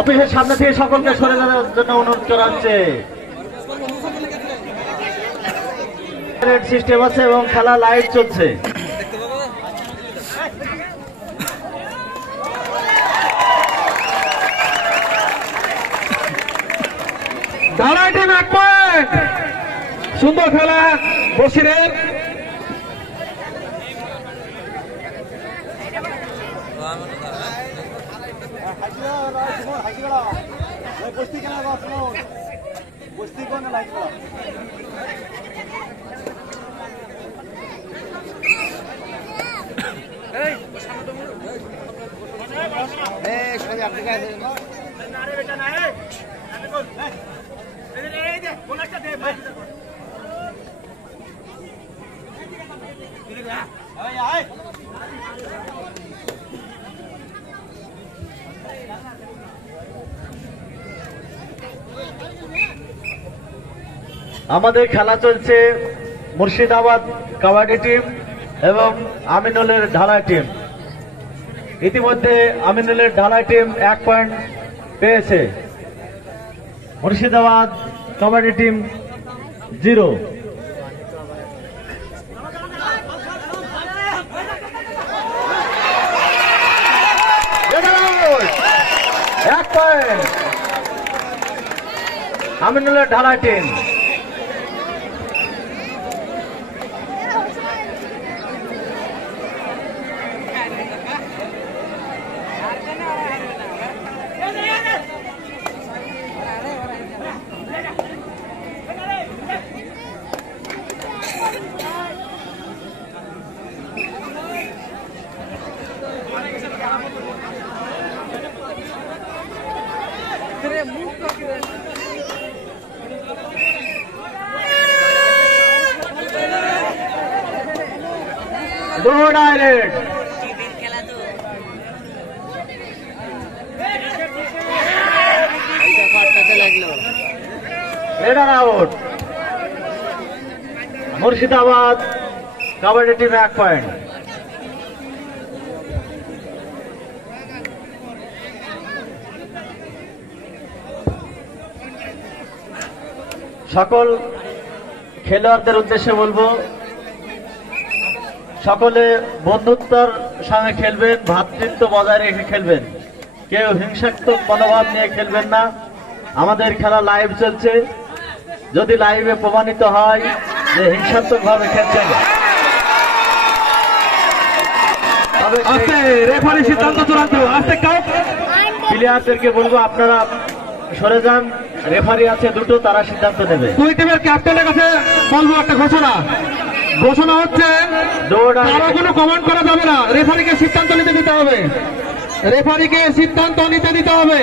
অফিসের সামনে থেকে সকলকে সরে যাওয়ার জন্য অনুরোধ করা হচ্ছে। সিস্টেম আছে এবং খেলা লাইভ চলছে। সুন্দর খেলা বসিরের। আমাদের খেলা চলছে মুর্শিদাবাদ কাবাডি টিম এবং আমিনুলের ঢালাই টিম। ইতিমধ্যে আমিনুলের ঢালাই টিম 1 পয়েন্ট পেয়েছে, মুর্শিদাবাদ কাবাডি টিম 0। আমিনুলের Dhalai team. Direct raider out. Murshidabad kabaddi team 1 point. সকল খেলোয়াড়দের উদ্দেশ্যে বলবো, সকলে বন্ধুত্বর সঙ্গে খেলবেন, ভ্রাতৃত্ব বজায় রেখে খেলবেন, কেউ হিংসাত্মক মনোভাব নিয়ে খেলবেন না। আমাদের খেলা লাইভ চলছে, যদি লাইভে প্রমাণিত হয় যে হিংসাত্মক ভাবে খেলছেন প্লেয়ারদেরকে বলবো আপনারা সরে যান, রেফারি আছে দুটো, তারা সিদ্ধান্ত নেবে। দুই টিমের ক্যাপ্টেনের কাছে বলবো একটা ঘোষণা হচ্ছে, কারো কোনো কমেন্ট করা যাবে না, রেফারিকে সিদ্ধান্ত নিতে দিতে হবে, রেফারিকে সিদ্ধান্ত নিতে দিতে হবে।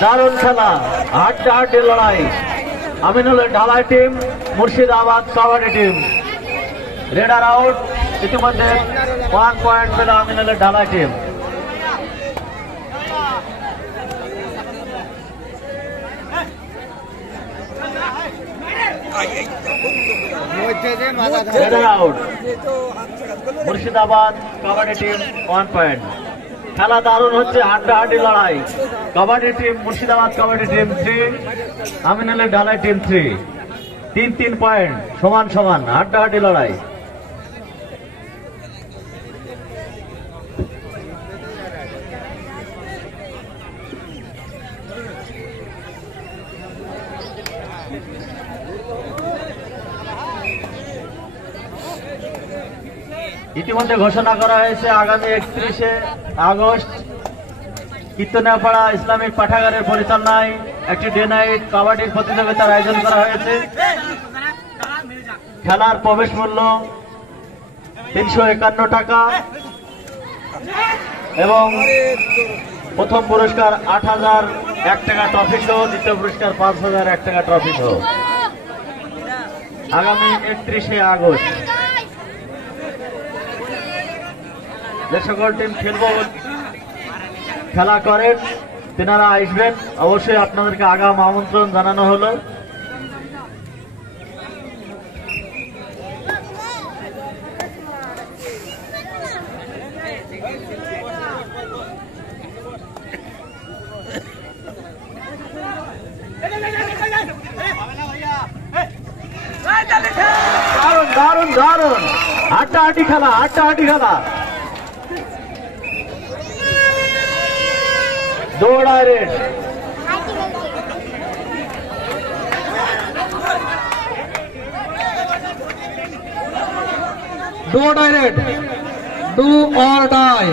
দারুণ খেলা, হাড্ডাহাড্ডি লড়াই। আমিনুলের Dhalai team, Murshidabad kabaddi team. Raider out. ইতিমধ্যে 1 পয়েন্ট পেল আমিনুলের Dhalai team. Raider out. Murshidabad kabaddi team 1 point. খেলা দারুণ হচ্ছে, হাড্ডাহাড্ডি লড়াই। কাবাডি টিম মুর্শিদাবাদ কাবাডি টিম 3, আমিনুলের ঢালাই টিম 3। 3 পয়েন্ট, সমান সমান, হাড্ডাহাড্ডি লড়াই। ইতিমধ্যে ঘোষণা করা হয়েছে আগামী 31শে আগস্ট কীর্তনিয়াপাড়া ইসলামিক পাঠাগারের পরিচালনায় একটি ডে নাইট কাবাডির প্রতিযোগিতার আয়োজন করা হয়েছে। খেলার প্রবেশ মূল্য 351 টাকা এবং প্রথম পুরস্কার 8,001 টাকা ট্রফি সহ, দ্বিতীয় পুরস্কার 5,001 টাকা ট্রফি সহ। আগামী 31শে আগস্ট যে সকল টিম খেলা করেন তেনারা আসবেন, অবশ্যই আপনাদেরকে আগাম আমন্ত্রণ জানানো হলো। দারুন দারুন দারুন, হাড্ডাহাড্ডি খেলা, হাড্ডাহাড্ডি খেলা। দৌড়ায় raid, do or die raid, do or die.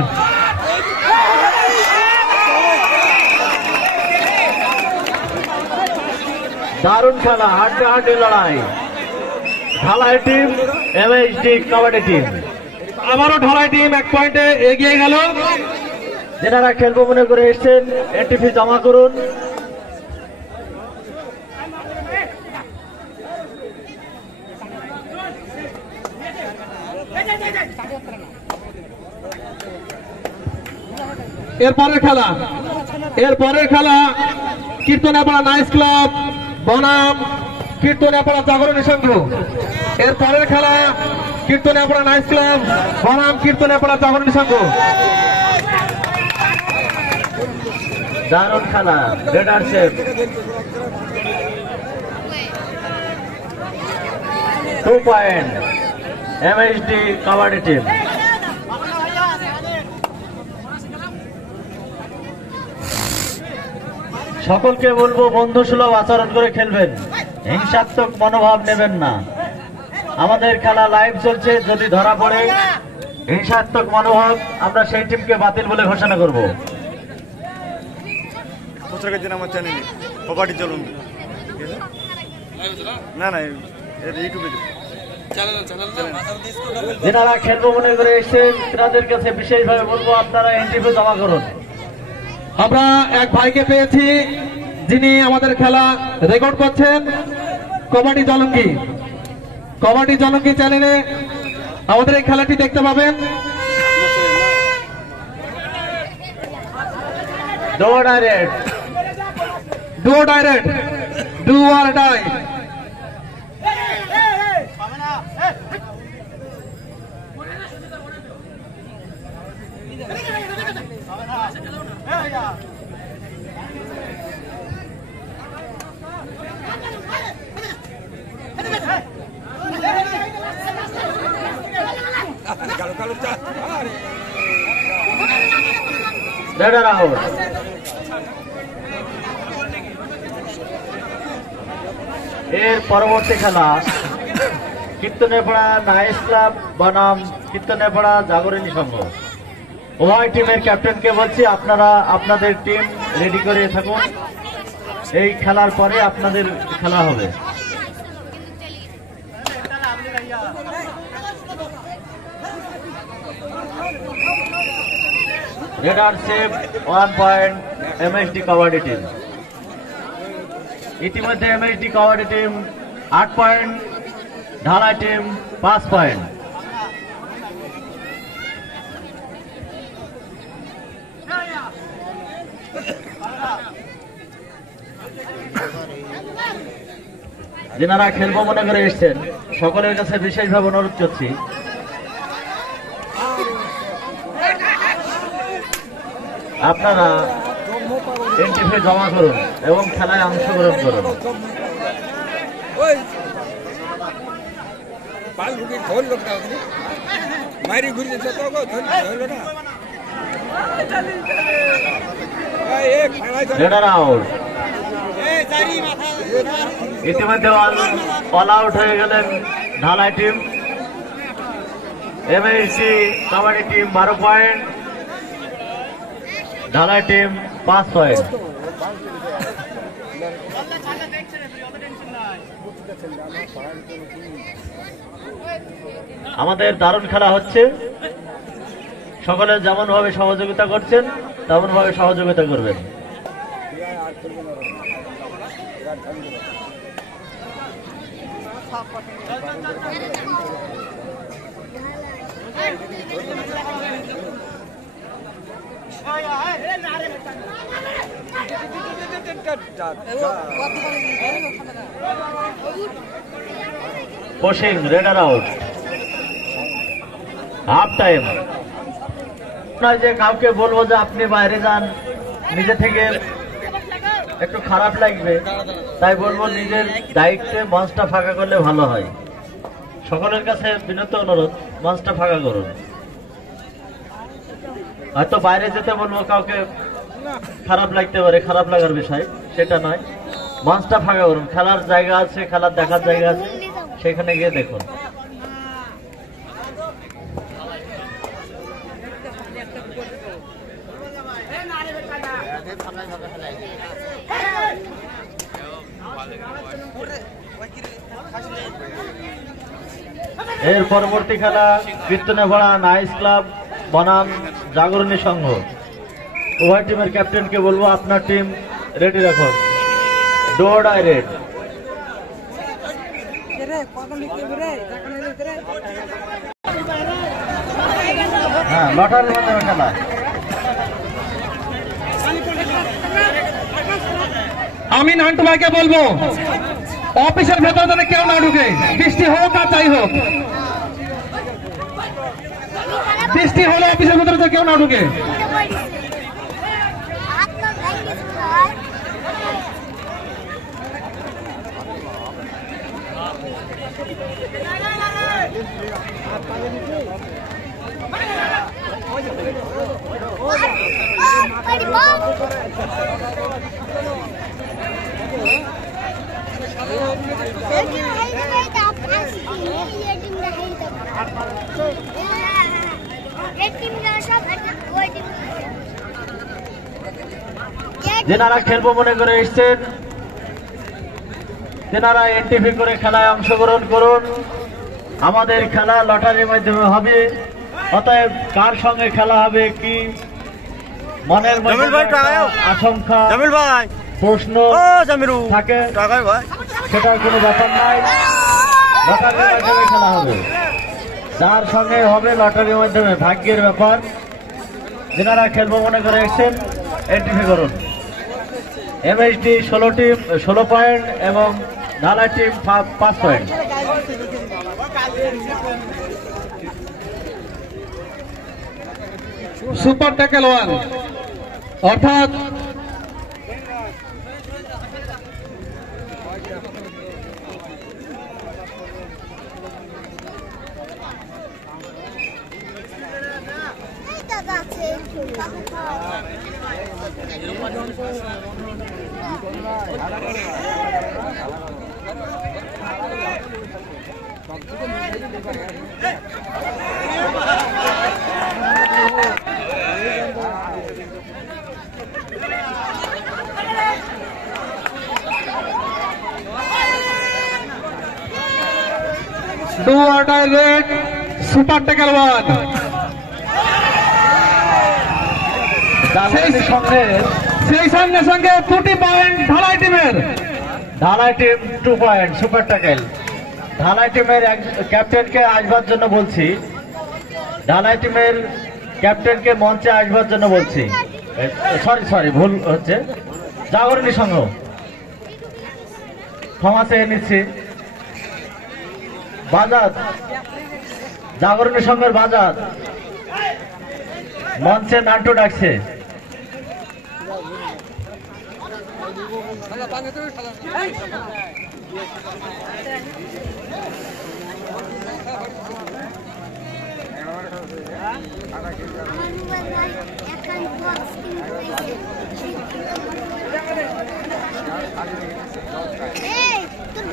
দারুণ খেলা, হাড্ডাহাড্ডি লড়াই। ঢালাই টিম, এমএইচডি কাবাডি টিম। আবারও ঢালাই টিম 1 পয়েন্টে এগিয়ে গেল। যেনারা খেলবো মনে করে এসছেন এন্ট্রি ফি জমা করুন। এরপরের খেলা কীর্তনেপাড়া নাইস ক্লাব বনাম কীর্তনেপাড়া জাগরণী সংঘ। এরপরের খেলা কীর্তনেপাড়া নাইস ক্লাব বনাম কীর্তনেপাড়া জাগরণী সংঘ। দারুণ খেলা, raider save. 2 point MHD kabaddi team. সকলকে বলবো বন্ধুসুলভ আচরণ করে খেলবেন, হিংসাত্মক মনোভাব নেবেন না। আমাদের খেলা লাইভ চলছে, যদি ধরা পড়ে হিংসাত্মক মনোভাব আমরা সেই টিমকে বাতিল বলে ঘোষণা করব। আমার চ্যানেলে কবাডি চলুন না না ইউটিউবে যারা খেলবো মনে করে এসেছেন তাদের কাছে বিশেষভাবে বলবো আপনারা এন্ট্রি ফি জমা করুন। আমরা এক ভাইকে পেয়েছি যিনি আমাদের খেলা রেকর্ড করছেন। কবাডি জলঙ্গি চ্যানেলে আমাদের এই খেলাটি দেখতে পাবেন। Do direct, do or die. Raider out. এর পরবর্তী খেলা কীর্তনেপাড়া নাইস ক্লাব বনাম কীর্তনেপাড়া জাগরণী সংঘ। উভয় টিমের ক্যাপ্টেনকে বলছি আপনারা আপনাদের টিম রেডি করে থাকুন, এই খেলার পরে আপনাদের খেলা হবে। Raider save 1 point MHD kabaddi team. ইতিমধ্যে MHD kabaddi team 8 point, Dhalai team 5 point. যারা খেলবো মনে করে এসছেন সকলের কাছে বিশেষভাবে অনুরোধ করছি আপনারা এন্ট্রি ফি জমা করুন এবং খেলায় অংশগ্রহণ করুন। Raider out. ইতিমধ্যে অল আউট হয়ে গেলেন Dhalai team. MHD kabaddi team 12 point, Dhalai team 5 point. আমাদের দারুণ খেলা হচ্ছে, সকলে যেমন ভাবে সহযোগিতা করছেন তেমন ভাবে সহযোগিতা করবেন। Pushing raider out, half time. যে কাউকে বলবো যে আপনি বাইরে যান, নিজে থেকে একটু খারাপ লাগবে, তাই বলবো নিজের দায়িত্বে মঞ্চটা ফাঁকা করলে ভালো হয়। সকলের কাছে বিনীত অনুরোধ, মঞ্চটা ফাঁকা করুন। হয়তো বাইরে যেতে বলবো, কাউকে খারাপ লাগতে পারে, খারাপ লাগার বিষয় সেটা নয়। মঞ্চটা ফাঁকা করুন, খেলার জায়গা আছে, খেলার দেখার জায়গা আছে, সেখানে গিয়ে দেখুন। এর পরবর্তী খেলা কীর্তনেপাড়া নাইস ক্লাব বনাম জাগরণী সংঘ। উভয় টিমের ক্যাপ্টেনকে বলবো আপনার টিম রেডি রাখুন। Do direct. হ্যাঁ, লটারির মাধ্যমে খেলা। আমি নান্টু ভাইকে বলবো অফিসের ভেতরে যেন কেউ না ঢুকে, বৃষ্টি হোক আর যাই হোক। বৃষ্টি হলে অফিসের ভেতরে তো কেউ না ঢুকে। যেনারা খেলবো মনে করে এসছেন, তেনারা এনটিভি করে খেলায় অংশগ্রহণ করুন। আমাদের খেলা লটারির মাধ্যমে হবে, অতএব কার সঙ্গে খেলা হবে, কি মনের মধ্যে আশঙ্কা প্রশ্ন থাকে, সেটার কোনো ব্যাপার নাই। লটারির মাধ্যমে খেলা হবে, যার সঙ্গে হবে লটারির মাধ্যমে, ভাগ্যের ব্যাপার। যেনারা খেলবো মনে করে এসছেন এনটিভি করুন। এমএসডি 16 পয়েন্ট এবং ঢালাই টিম 5 পয়েন্ট। সুপার ট্যাকেল 1 অর্থাৎ do or die raid super tackle 1। সেই সঙ্গে সঙ্গে 2 পয়েন্ট ঢালাই টিমের। ঢালাই টিম 2 পয়েন্ট সুপার ট্যাকেল। ঢালাই টিমের ক্যাপ্টেনকে আসবার জন্য বলছি, ঢালাই টিমের ক্যাপ্টেনকে মঞ্চে আসবার জন্য বলছি। সরি ভুল হচ্ছে, জাগরণী সংঘ, ক্ষমা চেয়ে নিচ্ছি। বাজাজ, জাগরণী সংঘের বাজাজ মঞ্চে নান্টু ডাকছে। তোর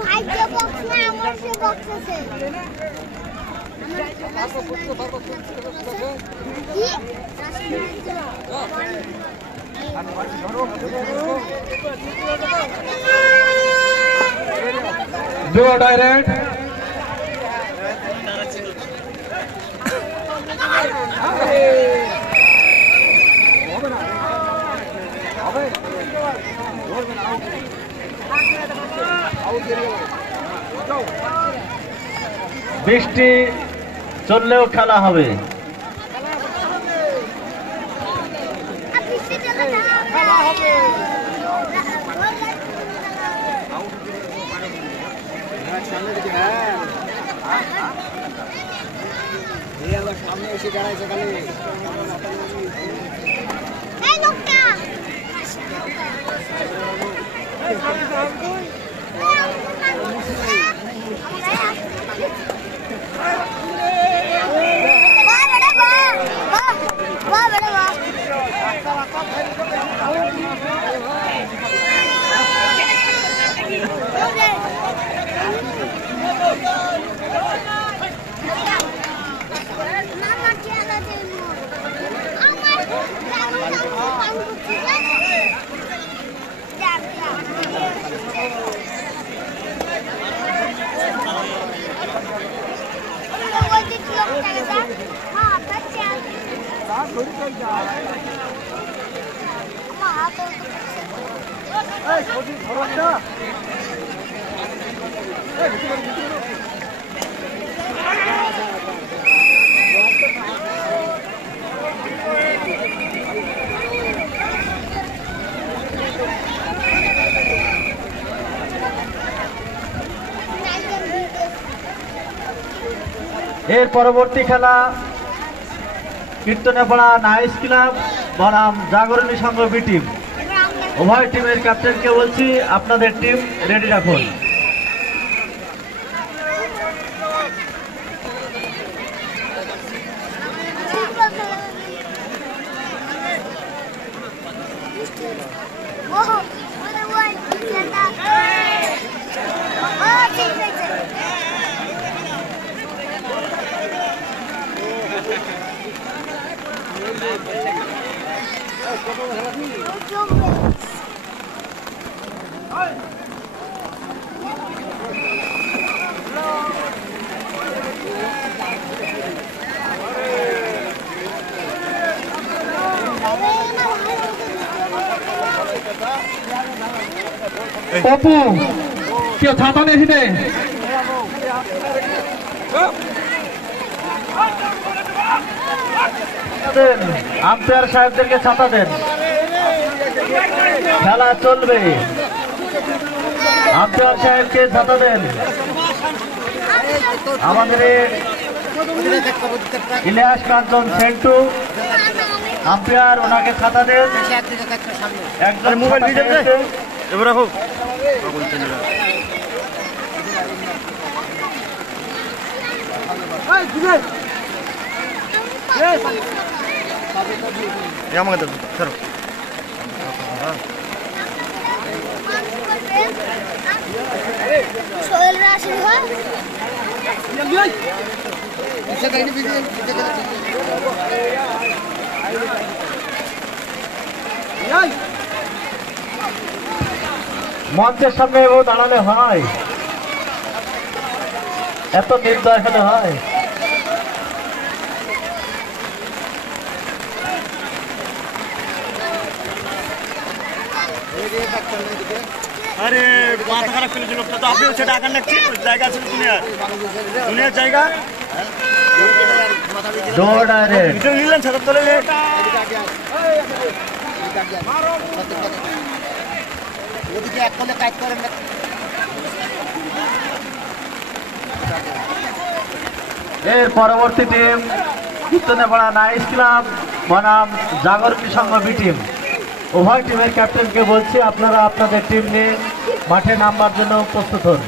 ভাই যে বক্স না আমার সে বক্স আছে। ডু অর ডাই রেড বৃষ্টি চললেও খেলা হবে। এই লোকটা এর পরবর্তী খেলা কীর্তনেপাড়া নাইস ক্লাব বনাম জাগরণী সংঘ বি টিম। উভয় টিমের ক্যাপ্টেনকে বলছি আপনাদের টিম রেডি রাখুন। অপু কেউ ছাতা নিয়ে এসে আম্পায়ার সাহেবদেরকে ছাতা দেন, খেলা চলবে। আম্পায়ার সাহেবকে ছাতা দেন। আমাদের ইলিয়াস কাঞ্চন সেন্টু আম্পায়ার, ওনাকে ছাতা দেন। একদম মোবাইল ছাতা ভিজে পেয়েছে। এবার রাখো। আমাকে দেবো ছাড়ো। সোহেল রাশি হয় মঞ্চের সামনে ও দাঁড়ালে হয়, এত নির্দয় হলে হয়। আরে মাথা খারাপ ফেলেছে লোকটা, তো আপনিও সেটা আকার নাকছি জায়গা আছে দুনিয়ার, দুনিয়ার জায়গা ভিতরে নিলেন ছাতার তলে। এর পরবর্তী টিম কীর্তনেপাড়া নাইস ক্লাব বনাম জাগরণী সংঘ বি টিম। উভয় টিমের ক্যাপ্টেনকে বলছি আপনারা আপনাদের টিম নিয়ে মাঠে নামবার জন্য প্রস্তুত হন।